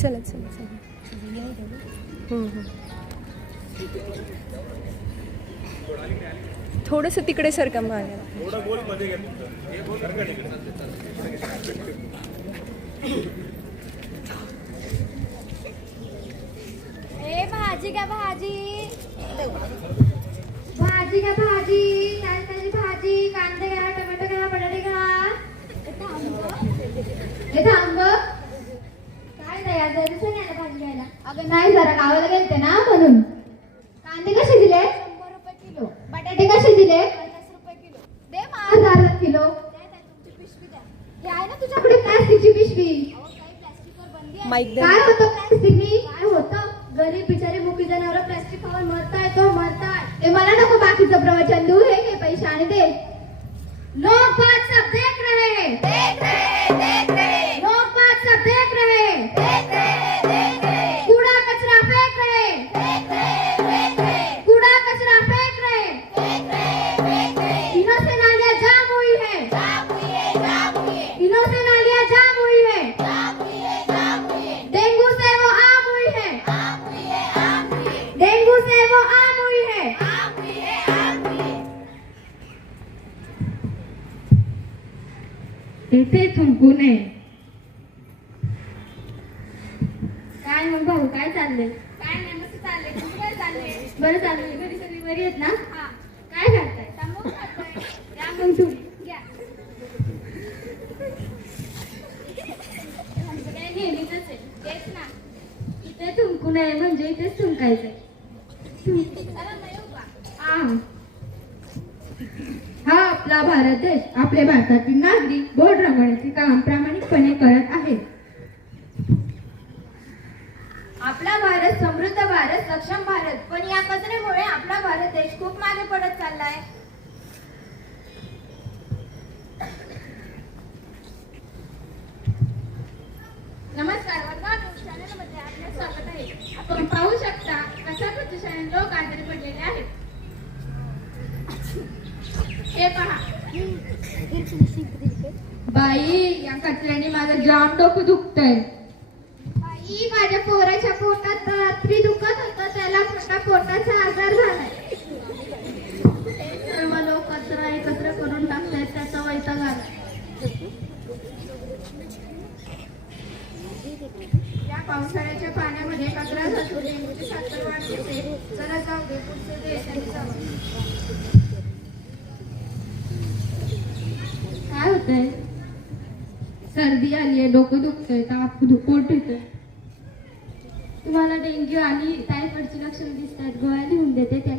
चला चला चला. थोडंसं तिकडे सरका मागे. भाजी का भाजी. भाजी का भाजी. ताजी भाजी कांदे घ्या टोमॅटो घ्या बटाटे घ्या हे थांब काय नाही आज दिवसा नाही आला भाजी घ्यायला अगं नाही जरा गावाला गेलते ना म्हणून. कांदे कसे दिले शंभर रुपये किलो बटाटे कसे दिले पन्नास रुपये किलो दे किलो. द्या त्या तुमची पिशवी द्या हे आहे ना तुझ्या तुझ्याकडे प्लास्टिकची पिशवी. अहो काही प्लॅस्टिकवर बंदी आहे माईक काय होतं प्लास्टिकनी? काय होतं? गरीब बिचारे मुकी जनावर प्लास्टिक खाऊन मरताय तो मरताय. ते मला नको बाकीचं प्रवचन देऊ हे घे पैसे आणि दे. लोक बात सब देख रहे हैं. देख रहे देख इथे थुंकू नये काय मग भाऊ काय चाललंय काय नाही मस्त चाललंय तुझं काय चाललंय बरं चाललंय घरी सगळी बरी आहेत ना हा काय समोर खातोय या मग तू घ्या आमचं काय नेहमीच आहे तेच ना इथे थुंकू नये म्हणजे इथेच थुंकायचंय हा आपला भारत देश आपले भारतातील नागरिक बोर्ड रंगवण्याचे काम प्रामाणिकपणे करत आहेत. आपला भारत समृद्ध भारत सक्षम भारत. पण या कचऱ्यामुळे आपला भारत देश खूप मागे पडत चाललाय. नमस्कार चॅनलमध्ये आपले स्वागत आहे. आपण पाहू शकता कशा प्रदूषणाने लोक आजारी पडलेले आहेत. हे पहा. बाई या कचऱ्याने माझं जाम डोकं दुखतंय. बाई माझ्या पोराच्या पोटात रात्री दुखत होतं. त्याला मोठा पोटाचा आजार झालाय. सर्व लोक कचरा एकत्र करून टाकतायत त्याचा वैताग आलाय. या पावसाळ्याच्या पाण्यामध्ये कचरा जातो डेंग्यूची साखर वाढते जरा जाऊ दे पुढचे देशाने जाऊ काय होतंय सर्दी आली आहे डोकं दुखतंय ताप पोट येतोय तुम्हाला डेंग्यू आणि टायफॉइडची लक्षणं दिसतात. गोळ्या लिहून देते त्या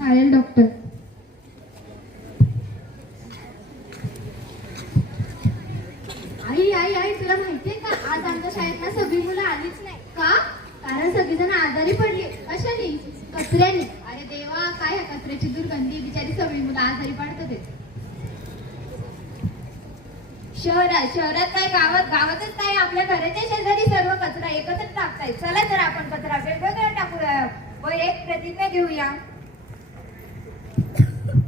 चालेल डॉक्टर आई आई आई तुला माहितीये का? आज आमच्या शाळेत ना सगळी मुलं आलीच नाही. का? कारण सगळीजण आजारी पडली. नाही कचऱ्याने. अरे देवा काय ह्या कचऱ्याची दुर्गंधी बिचारी सगळी मुलं आजारी पडतात आहेत. शहरात शहरात काय गावात गावातच काय आपल्या घराच्या शेजारी सर्व कचरा एकत्र टाकतायत. चला तर आपण कचरा वेगवेगळा टाकूया. व एक प्रतिज्ञा घेऊया.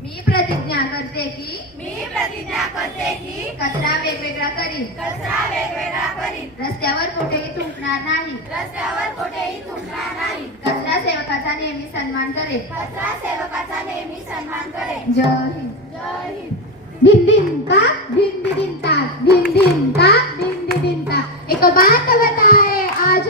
मी प्रतिज्ञा करते की मी प्रतिज्ञा करते की कचरा वेगवेगळा करीन. कचरा वेगवेगळा करीन. रस्त्यावर कुठेही थुंकणार नाही. रस्त्यावर कुठेही तुटणार नाही. कचरा सेवकाचा नेहमी सन्मान करेल कचरा सेवकाचा नेहमी सन्मान करेन. जय हिंद. भिंदिंता भिंदिंता भिंदिंता भिंदिंता एक बात बताए आज